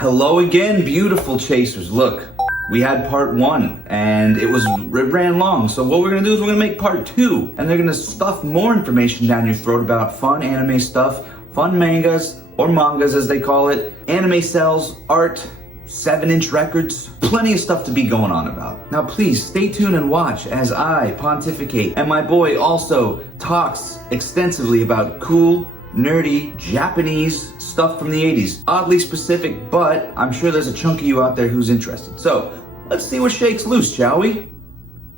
Hello again, beautiful chasers. Look, we had part 1 and it ran long. So what we're gonna do is we're gonna make part 2 and they're gonna stuff more information down your throat about fun anime stuff, fun mangas, or mangas as they call it, anime cells, art, 7-inch records, plenty of stuff to be going on about. Now please stay tuned and watch as I pontificate and my boy also talks extensively about cool, nerdy, Japanese stuff from the 80s. Oddly specific, but I'm sure there's a chunk of you out there who's interested. So, let's see what shakes loose, shall we?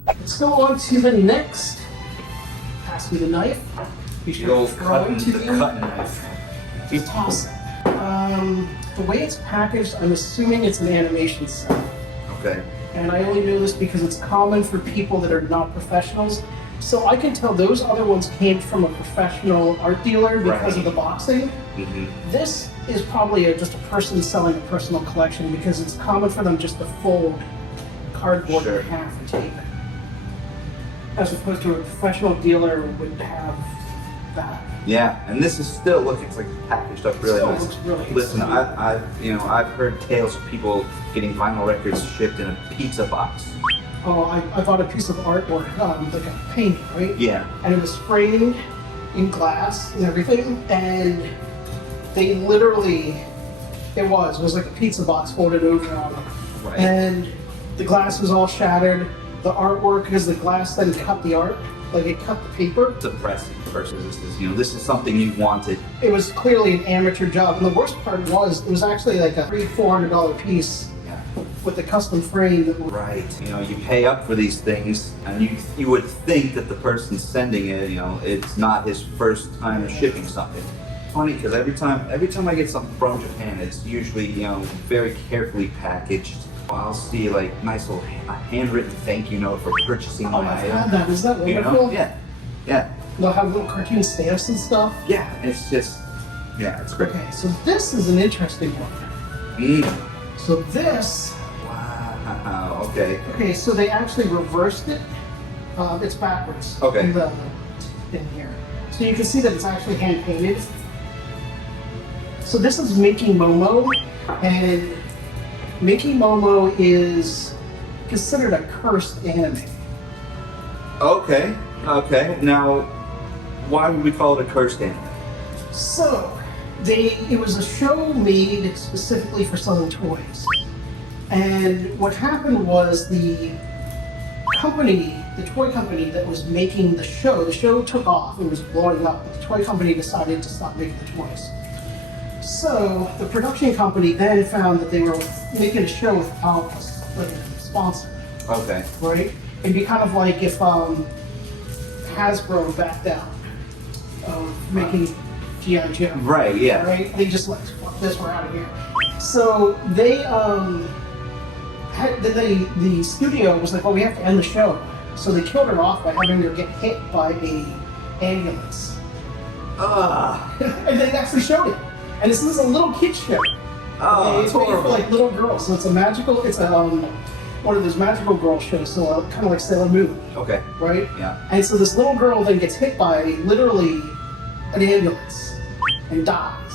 Let's go on to the next. Pass me the knife. We should Go throw cutting into the cutting knife. Just toss it. The way it's packaged, I'm assuming it's an animation cell. Okay. And I only know this because it's common for people that are not professionals. So I can tell those other ones came from a professional art dealer because of the boxing. This is probably just a person selling a personal collection because it's common for them just to fold cardboard in half and tape it. As opposed to a professional dealer would have that. Yeah, and this is still, look, it's like packaged up really nice. Looks really Listen, exciting. I've heard tales of people getting vinyl records shipped in a pizza box. Oh, I bought a piece of artwork, like a painting, right? Yeah. And it was framed in glass and everything, and they literally, it was like a pizza box folded over on it. Right. And the glass was all shattered. The artwork, because the glass then cut the art, like it cut the paper. It's impressive versus this is something you wanted. It was clearly an amateur job, and the worst part was, it was actually like a $300-400 piece. With the custom frame that Right. You pay up for these things, and you would think that the person sending it, it's not his first time shipping something. Funny, because every time I get something from Japan, it's usually very carefully packaged. I'll see like nice little handwritten thank you note for purchasing my I've item. had that. Is that wonderful? Yeah. They'll have little cartoon stamps and stuff. Yeah, it's just, it's great. Okay, so this is an interesting one. So this. Wow. Okay. Okay, so they actually reversed it. It's backwards. Okay. In here, so you can see that it's actually hand painted. So this is Miki Momo, and Miki Momo is considered a cursed anime. Okay. Now, why would we call it a cursed anime? So, it was a show made specifically for selling toys. And what happened was the toy company that was making the show took off and was blowing up, but the toy company decided to stop making the toys. So the production company then found that they were making a show without a sponsor. Okay. Right? It'd be kind of like if Hasbro backed out of making G.I. Joe. Right, yeah. Right? They just like, fuck this, we're out of here. So they, the studio was like, well, we have to end the show. So they killed her off by having her get hit by a ambulance. And they actually showed it. And this is a little kid show. It's made for like little girls. So it's one of those magical girl shows, so kind of like Sailor Moon. Okay. Right? Yeah. And so this little girl then gets hit by literally an ambulance and dies.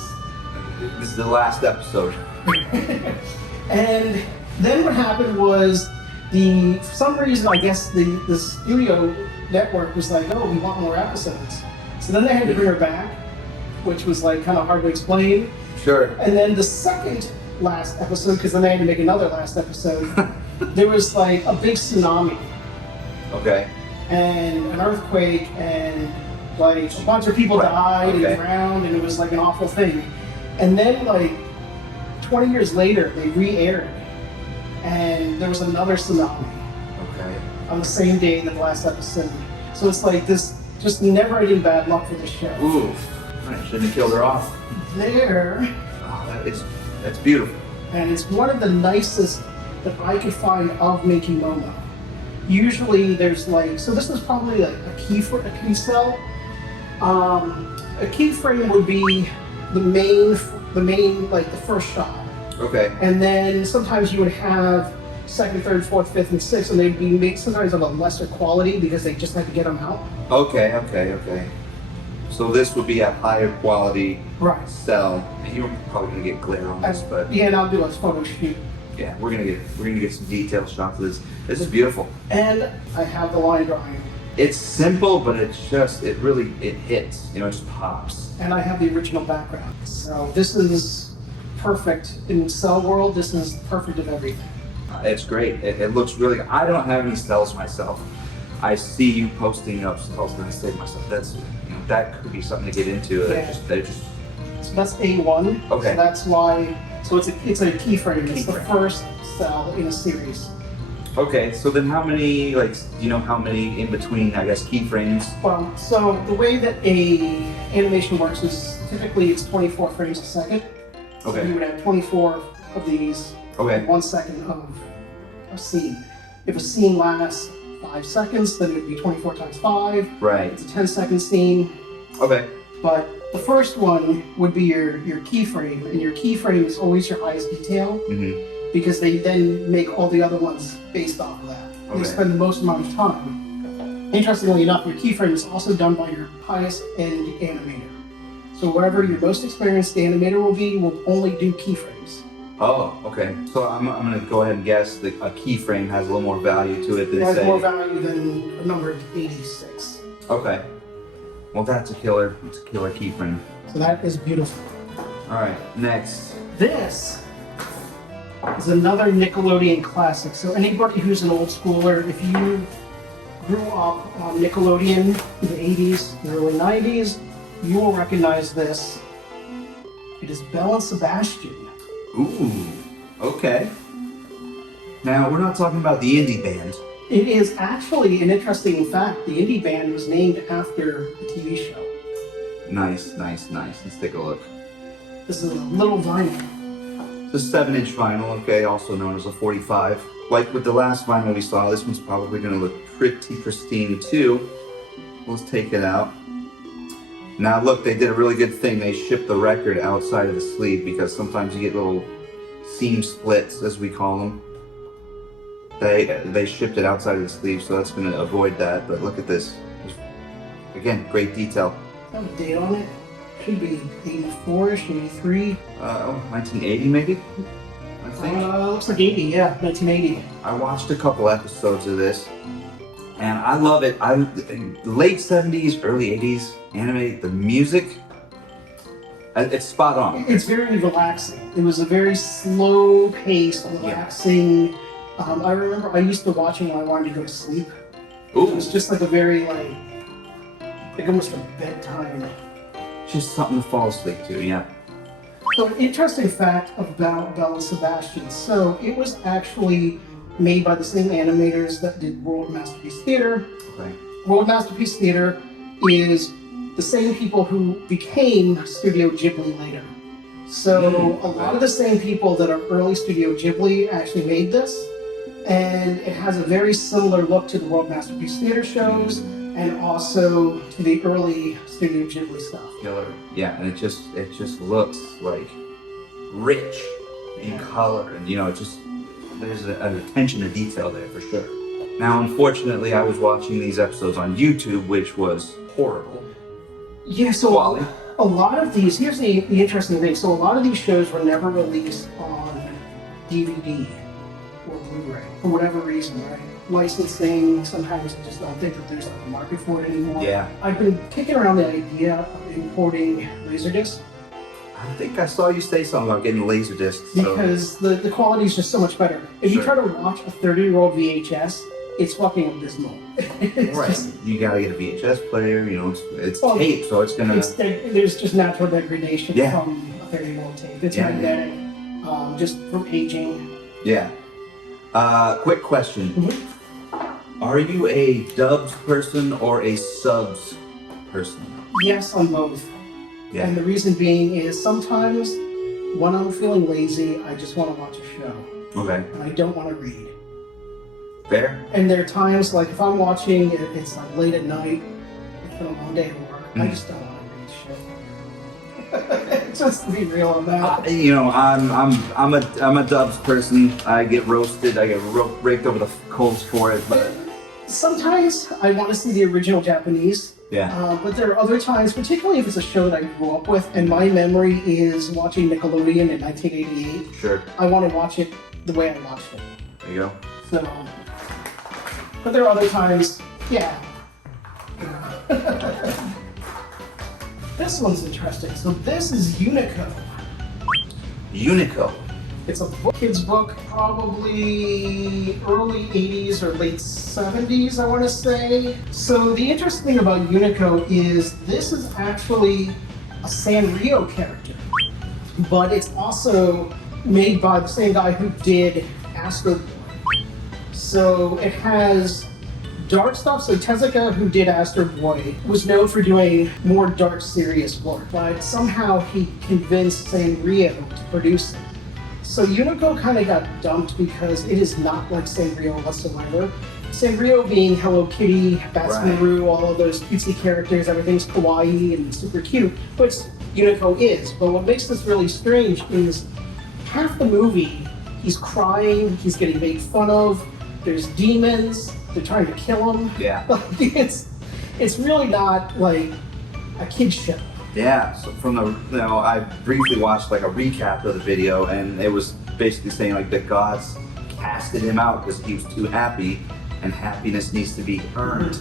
This is the last episode. And then what happened was, for some reason, I guess the studio network was like, oh, we want more episodes. So then they had to bring her back, which was like kind of hard to explain. Sure. And then the second last episode, because then they had to make another last episode, there was like a big tsunami. Okay. And an earthquake, and like a bunch of people died and drowned, and it was like an awful thing. And then like 20 years later, they re-aired, and there was another tsunami. Okay. On the same day that the last episode. So it's like this just never-ending bad luck for this show. Oof. I shouldn't have killed her off. There. Oh, that's beautiful. And it's one of the nicest that I could find of Miki Momo. Usually there's like, so this is probably like a key cell. A keyframe would be the main like the first shot. Okay. And then sometimes you would have second, third, fourth, fifth, and sixth, and they'd be made sometimes of a lesser quality because they just had to get them out. Okay. So this would be a higher quality Right. cell. And you're probably gonna get glare on this, but Yeah, and I'll do a photo shoot. yeah, we're gonna get some detailed shots of this. This is beautiful. And I have the line drawing. It's simple, but it really hits. You know, it just pops. And I have the original background. So this is perfect in cell world. This is perfect of everything. It's great. It looks really. I don't have any cells myself. I see you posting up cells, and I say to myself, that could be something to get into. Yeah. They're just. So that's A1. Okay. So that's why. So it's a keyframe. It's the Keyframe. first cell in a series. Okay, so then how many, do you know how many in between, I guess, keyframes? Well, so the way that a animation works is typically it's 24 frames a second. So Okay. you would have 24 of these. Okay. 1 second of a scene. If a scene lasts 5 seconds, then it would be 24 times 5. Right. It's a 10-second scene. Okay. But the first one would be your keyframe, and your keyframe is always your highest detail Mm-hmm. because they then make all the other ones based off of that. Okay. They spend the most amount of time. Interestingly enough, your keyframe is also done by your highest end animator. So whatever your most experienced animator will only do keyframes. Oh, okay. So I'm gonna go ahead and guess that a keyframe has a little more value to it It than has say. more value than a number 86. Okay. Well, that's a killer. It's a killer keyframe. So that is beautiful. All right. Next. This is another Nickelodeon classic. So anybody who's an old schooler, if you grew up on Nickelodeon in the 80s, the early 90s, you will recognize this. It is Belle and Sebastian. Ooh. Okay. Now we're not talking about the indie band. It is actually an interesting fact. The indie band was named after the TV show. Nice, nice, nice. Let's take a look. This is a little vinyl. It's a 7-inch vinyl, okay, also known as a 45. Like with the last vinyl we saw, this one's probably going to look pretty pristine too. Let's take it out. Now look, they did a really good thing. They shipped the record outside of the sleeve because sometimes you get little seam splits, as we call them. They shipped it outside of the sleeve, so that's going to avoid that. But look at this. Again, great detail. Got a date on it. Should be 84-ish, 83. 1980 maybe? I think. Looks like 80, yeah, 1980. I watched a couple episodes of this, and I love it. The late 70s, early 80s anime, the music, it's spot on. It's very relaxing. It was a very slow-paced, relaxing. I remember I used to watch it when I wanted to go to sleep. Ooh, It was just like a very almost a bedtime. just something to fall asleep to, yeah. So an interesting fact about Belle and Sebastian. So it was actually made by the same animators that did World Masterpiece Theater. Okay. World Masterpiece Theater is the same people who became Studio Ghibli later. So a lot of the same people that are early Studio Ghibli actually made this. And it has a very similar look to the World Masterpiece Theater shows and also to the early Studio Ghibli stuff. Killer. Yeah, and it just looks like rich in color, and there's an attention to detail there for sure. Now, unfortunately, I was watching these episodes on YouTube, which was horrible. Yeah, so Quality. a lot of these, here's the interesting thing. So a lot of these shows were never released on DVD or Blu-ray for whatever reason, right? Licensing, sometimes I just don't think that there's a market for it anymore. Yeah. I've been kicking around the idea of importing Laserdisc I think I saw you say something about getting laser discs. because the quality is just so much better. If you Sure. try to watch a 30-year-old VHS, it's fucking abysmal. It's Right. just- You gotta get a VHS player, it's Well, tape, so it's gonna. there's just natural degradation Yeah. from a 30-year-old tape. It's Yeah. magnetic, just from aging. Yeah. Quick question. Mhm. Are you a dubs person or a subs person? Yes, on both. Yeah. And the reason being is sometimes when I'm feeling lazy, I just want to watch a show Okay. and I don't want to read. Fair? And there are times like if I'm watching, it's like late at night, it's been a long day at work, I just don't want to read shit. Just to be real on that. I'm a dubs person. I get roasted. I get raked over the coals for it, but Sometimes I want to see the original Japanese, Yeah. But there are other times, particularly if it's a show that I grew up with, and my memory is watching Nickelodeon in 1988. Sure. I want to watch it the way I watched it. There you go. So, but there are other times, yeah. This one's interesting. So this is Unico. Unico. It's a kid's book, probably early 80s or late 70s, I want to say. So the interesting thing about Unico is this is actually a Sanrio character, but it's also made by the same guy who did Astro Boy. So it has dark stuff. So Tezuka, who did Astro Boy, was known for doing more dark, serious work, but somehow he convinced Sanrio to produce it. So Unico kind of got dumped because it is not like Sanrio whatsoever. Sanrio being Hello Kitty, Batsumaru, all of those cutesy characters, everything's kawaii and super cute, which Unico is. But what makes this really strange is half the movie, he's crying, he's getting made fun of, there's demons, they're trying to kill him. Yeah. It's really not like a kid's show. Yeah, so from the, I briefly watched like a recap of the video, and it was basically saying like the gods casted him out because he was too happy, and happiness needs to be earned.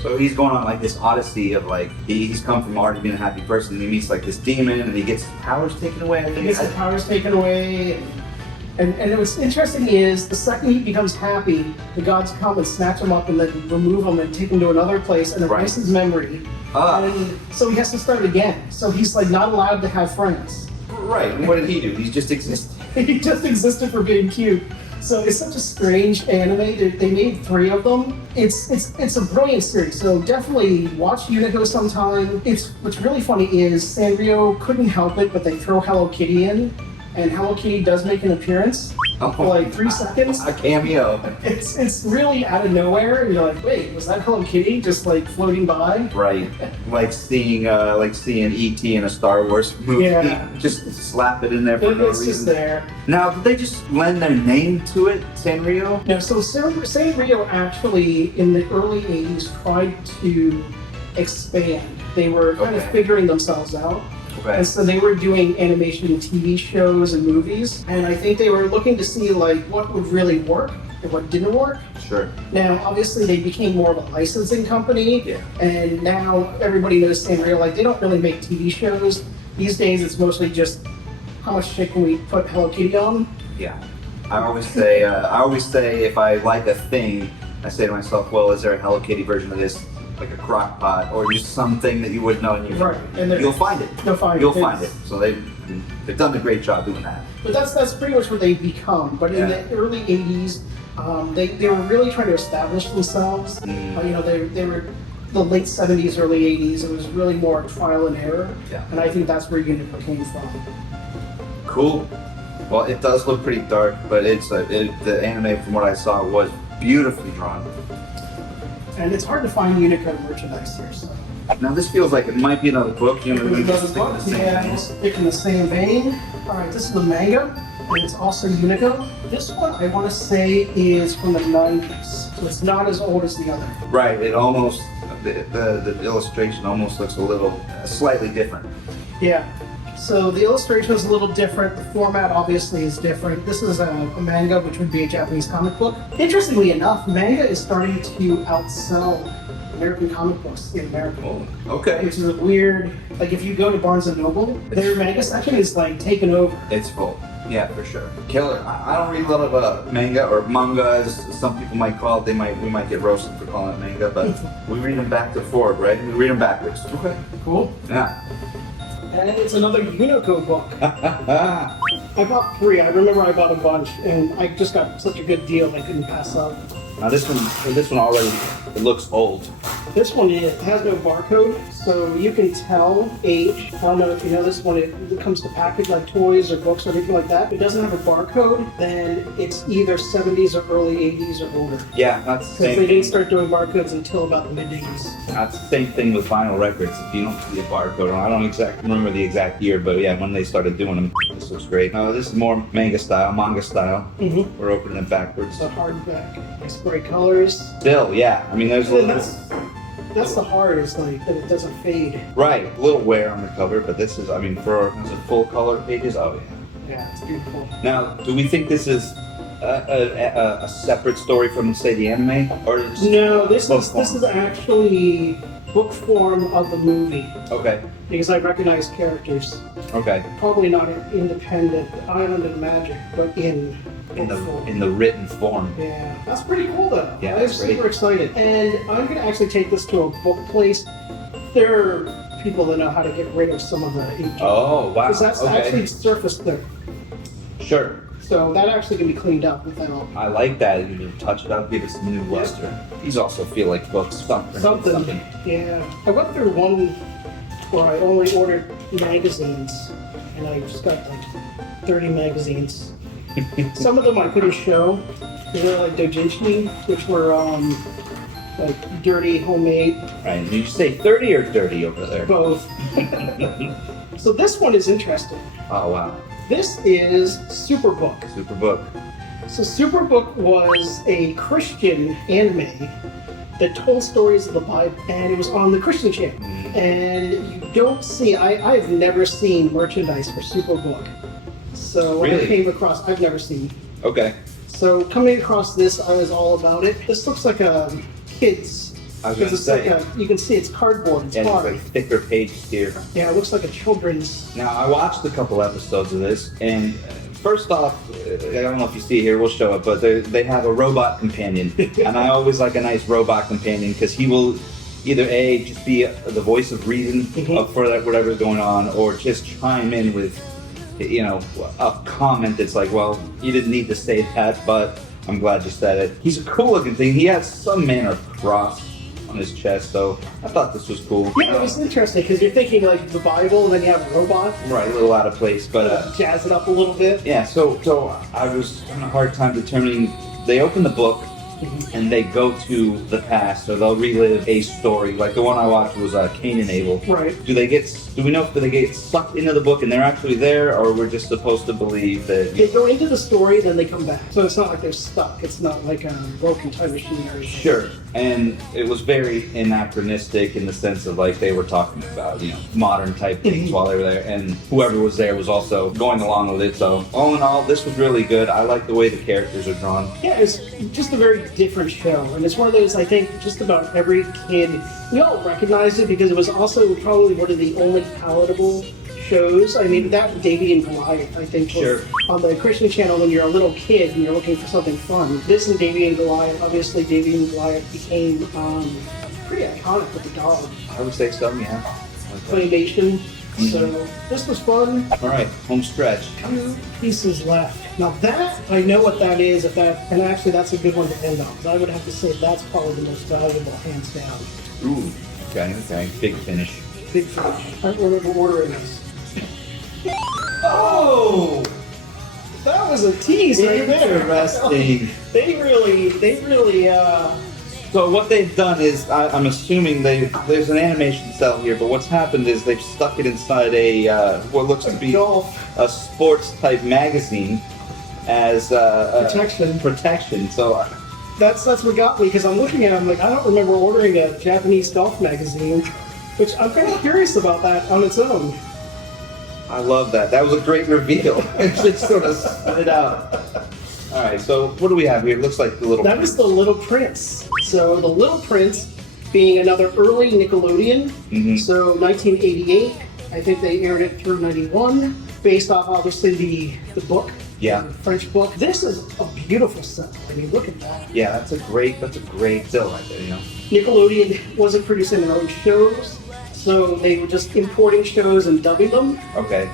So he's going on like this odyssey of like, he's come from already being a happy person, and he meets like this demon, and he gets his powers taken away. He gets his powers taken away, and what's interesting is the second he becomes happy, the gods come and snatch him up and then remove him and take him to another place and erase his memory. And so he has to start again. So he's like not allowed to have friends. Right. And what did he do? He just existed. He just existed for being cute. So it's such a strange anime. They made 3 of them. It's a brilliant series. So definitely watch Unico sometime. What's really funny is Sanrio couldn't help it, but they throw Hello Kitty in, and Hello Kitty does make an appearance. For like 3 seconds. A cameo. It's really out of nowhere, and you're like, wait, was that Hello Kitty just like floating by? Right. Like seeing E.T. in a Star Wars movie. Yeah. Just slap it in there for no It's reason. just there. Now, did they just lend their name to it, Sanrio? No, so Sanrio actually in the early 80s tried to expand. They were kind of figuring themselves out. Okay. And so they were doing animation TV shows and movies, and I think they were looking to see like what would really work and what didn't work. Sure. Now, obviously, they became more of a licensing company, and now everybody knows Sanrio. Like, they don't really make TV shows these days. It's mostly just how much shit can we put Hello Kitty on? Yeah. I always say if I like a thing, I say to myself, well, is there a Hello Kitty version of this? Like a crock pot, or just something that you would know, and you'll find it. You'll find it. So they've done a great job doing that. But that's pretty much what they've become. But in the early 80s, they were really trying to establish themselves. They were the late 70s, early 80s. It was really more trial and error. Yeah. And I think that's where Unico came from. Cool. Well, it does look pretty dark, but the anime, from what I saw, was beautifully drawn. And it's hard to find Unico merchandise here, so. Now this feels like it might be another book. You know, we're Another just book, sticking stick in the same vein. Alright, this is the manga, and it's also Unico. This one, I want to say, is from the 90s, so it's not as old as the other. Right, it almost, the illustration almost looks a little, slightly different. Yeah. So the illustration is a little different. The format obviously is different. This is a manga, which would be a Japanese comic book. Interestingly enough, manga is starting to outsell American comic books in America. Oh, okay. Which is a weird, like if you go to Barnes & Noble, their manga section is like taken over. It's full. Yeah, for sure. Killer. I don't read a lot of manga, or manga as some people might call it. We might get roasted for calling it manga, but we read them back to forward, right? We read them backwards. Okay. Cool. Yeah. And it's another Unico book. I bought 3. I remember I bought a bunch, and I just got such a good deal I couldn't pass up. Now this one already, it looks old. This one, it has no barcode, so you can tell age. I don't know if you know this one, it comes to package like toys or books or anything like that. If it doesn't have a barcode, then it's either 70s or early 80s or older. Yeah, that's the same Because they didn't start doing barcodes until about the mid-80s. That's the same thing with vinyl records. If you don't see a barcode on, I don't exactly remember the exact year, but yeah, when they started doing them, this looks great. This is more manga style. Mm-hmm. We're opening it backwards. It's a hardback. Nice bright colors. Still, yeah. I mean, there's a little. That's the hard, is like that it doesn't fade. Right, a little wear on the cover, but this is, I mean, for a full color pages, oh yeah. Yeah, it's beautiful. Now, do we think this is a separate story from, say, the anime, or just No, this form? is actually book form of the movie. Okay. Because I recognize characters. Okay. Probably not an independent Island of Magic, but in book form. In the written form. Yeah, that's pretty cool though. Yeah, I'm that's great. super excited. And I'm gonna actually take this to a book place. There are people that know how to get rid of some of the ink. Oh wow. Because that's okay. actually surfaced there. Sure. So that actually can be cleaned up without I like that. You can touch it up, give it some new luster. These also feel like books. something. Yeah. I went through one where I only ordered magazines, and I just got like 30 magazines. Some of them I couldn't show. They were like doujinshi, which were like dirty, homemade. Right. Did you say 30 or dirty over there? Both. So this one is interesting. Oh wow. This is Superbook. Superbook. So Superbook was a Christian anime that told stories of the Bible, and it was on the Christian channel. And you don't see, I've never seen merchandise for Superbook. So when I Really? came across, I've never seen. Okay. So coming across this, I was all about it. This looks like a kid's. I was gonna Because say. it's like you can see it's cardboard, it's And it's hard. like thicker pages here. Yeah, it looks like a children's. Now, I watched a couple episodes of this, and first off, I don't know if you see it here, we'll show it, but they have a robot companion. And I always like a nice robot companion because he will either A, just be the voice of reason for whatever's going on, or just chime in with, you know, a comment that's like, well, you didn't need to say that, but I'm glad you said it. He's a cool looking thing. He has some manner of cross on his chest, so I thought this was cool. Yeah, it was interesting because you're thinking like the Bible, and then you have a robot. Right, a little out of place, but Jazz it up a little bit. yeah. So I was having a hard time determining. They open the book and they go to the past, or they'll relive a story. Like the one I watched was Cain and Abel. Right. Do we know if they get sucked into the book and they're actually there, or we're just supposed to believe that? They go into the story, then they come back. So it's not like they're stuck. It's not like a broken time machine or anything. Sure. And it was very anachronistic in the sense of like they were talking about, you know, modern type things while they were there, and whoever was there was also going along with it. So all in all, this was really good. I like the way the characters are drawn. Yeah, it's just a very different show. And it's one of those, I think, just about every kid, we all recognized it because it was also probably one of the only palatable shows. I mean, that Davy and Goliath, I think, Sure. was on the Christian channel when you're a little kid and you're looking for something fun. This and Davy and Goliath, obviously Davy and Goliath became pretty iconic with the dog. I would say so, yeah. Claymation. So this was fun. All right, home stretch. 2 pieces left. Now that, I know what that is, and actually that's a good one to end on. But I would have to say that's probably the most valuable, hands down. Ooh, okay, big finish. Big finish. I don't remember ordering this. Oh, That was a tease right there. interesting. They really, So what they've done is, I'm assuming there's an animation cell here, but what's happened is they've stuck it inside a what looks to be golf a sports type magazine as protection. Protection. So That's what got me, because I'm looking at it, I'm like, I don't remember ordering a Japanese golf magazine, which I'm kind of curious about that on its own. I love that. That was a great reveal. It just sort of spit out. All right, so what do we have here? It looks like the little. That was The Little Prince. So The Little Prince being another early Nickelodeon. So 1988, I think they aired it through 91, based off obviously the book. Yeah. The French book. This is a beautiful set. I mean, look at that. Yeah, that's a great still right there. You know. Nickelodeon wasn't producing their own shows, so they were just importing shows and dubbing them. Okay.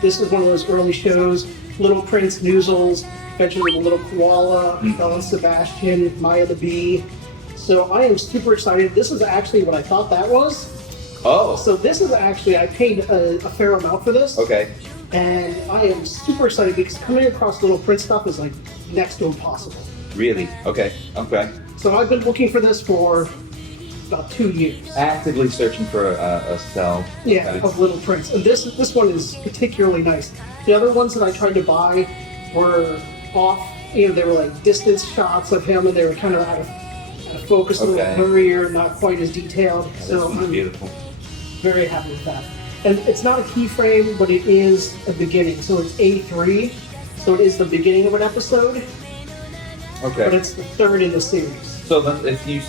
This is one of those early shows. Little Prince, Noozles, Adventures of the Little Koala, Belle and Sebastian, Maya the Bee. So I am super excited. This is actually what I thought that was. Oh. So this is actually, I paid a fair amount for this. Okay. And I am super excited because coming across Little Prince stuff is like next to impossible. Really? Okay. Okay. So I've been looking for this for about 2 years. Actively searching for a cell. Yeah, Okay. of Little Prince. And this one is particularly nice. The other ones that I tried to buy were off, you know, they were like distance shots of him and they were kind of out of focus, a little Okay. blurrier, not quite as detailed. This So one's I'm beautiful. very happy with that. And it's not a keyframe, but it is a beginning. So it's A3, so it is the beginning of an episode, but Okay. it's the third in the series. So then if you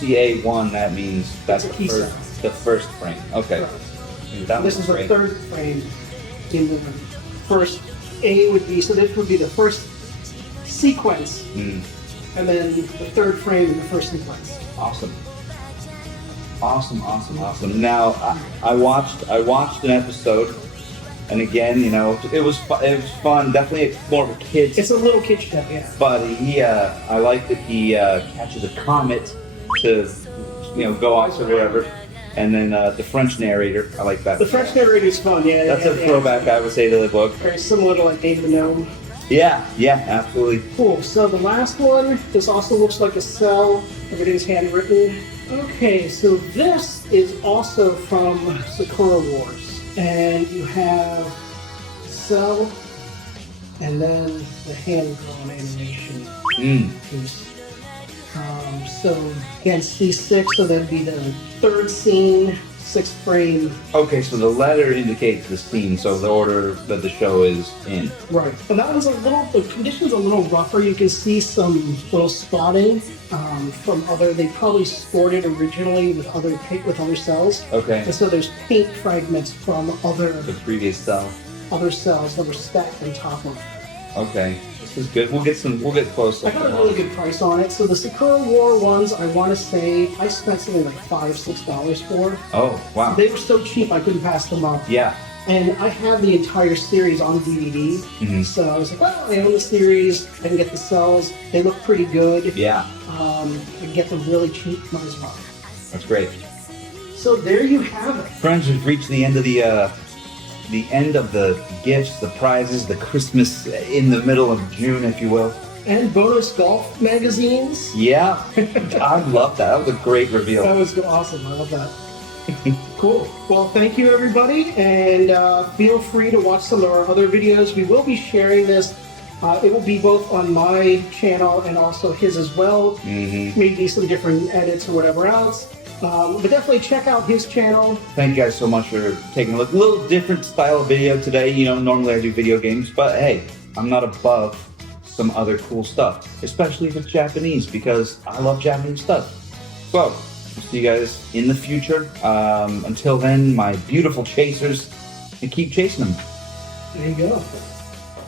see A1, that means that's It's a key sound. the first frame. Okay. Right. That This was is the great. third frame in the first. A would be, so this would be the first sequence, Mm, and then the third frame in the first sequence. awesome. Awesome. Now I watched an episode, and again, you know, it was fun. Definitely more of a kid's. It's a little kid show, yeah. But I like that he catches a comet to, you know, go off to wherever. And then the French narrator, I like that. The French narrator is fun, yeah. That's a throwback, I would say, to the book. Very similar to like David the Gnome. Yeah, absolutely. Cool. So the last one, this also looks like a cell. Everything's handwritten. Okay, so this is also from Sakura Wars. And you have cell and then the hand-drawn animation piece. So again, C6, so that'd be the third scene, sixth frame. Okay, so the letter indicates the scene, so the order that the show is in. Right. And that one's the condition's a little rougher. You can see some little spotting from they probably scored it originally with other cells. Okay. And so there's paint fragments from The previous cell. other cells that were stacked on top of. Okay, this is good. We'll get close. I got a really good price on it. So the Sakura War ones, I want to say, I spent something like $5-6 for. Oh, wow. They were so cheap I couldn't pass them up. Yeah. And I have the entire series on DVD. Mhm. So I was like, well, I own the series. I can get the cells. They look pretty good. Yeah, I can get them really cheap. Might as well. that's great. So there you have it. Friends, we've reached the end of the gifts, the prizes, the Christmas in the middle of June, if you will. And bonus golf magazines. Yeah, I love that. That was a great reveal. That was awesome. I love that. Cool. Well, thank you, everybody. And feel free to watch some of our other videos. We will be sharing this. It will be both on my channel and also his as well. Maybe some different edits or whatever else. But definitely check out his channel. Thank you guys so much for taking a look. A little different style of video today. You know, normally I do video games, but hey, I'm not above some other cool stuff, especially if it's Japanese, because I love Japanese stuff. So, we'll see you guys in the future. Until then, my beautiful chasers, and keep chasing them. There you go.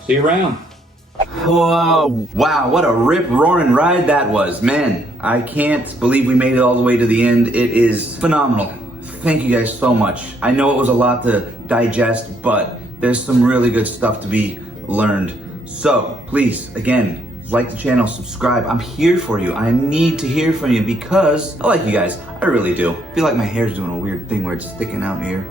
See you around. Whoa, wow, what a rip-roaring ride that was. Man, I can't believe we made it all the way to the end. It is phenomenal. Thank you guys so much. I know it was a lot to digest, but there's some really good stuff to be learned. So, please, again, like the channel, subscribe. I'm here for you. I need to hear from you because I like you guys. I really do. I feel like my hair's doing a weird thing where it's sticking out here.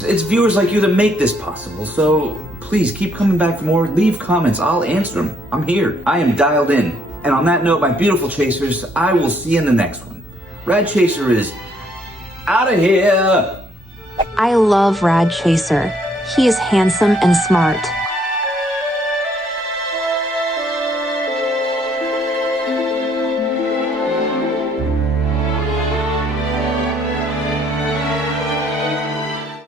It's viewers like you that make this possible, so please keep coming back for more. Leave comments, I'll answer them. I'm here. I am dialed in. And on that note, my beautiful chasers, I will see you in the next one. Rad Chaser is out of here. I love Rad Chaser. He is handsome and smart.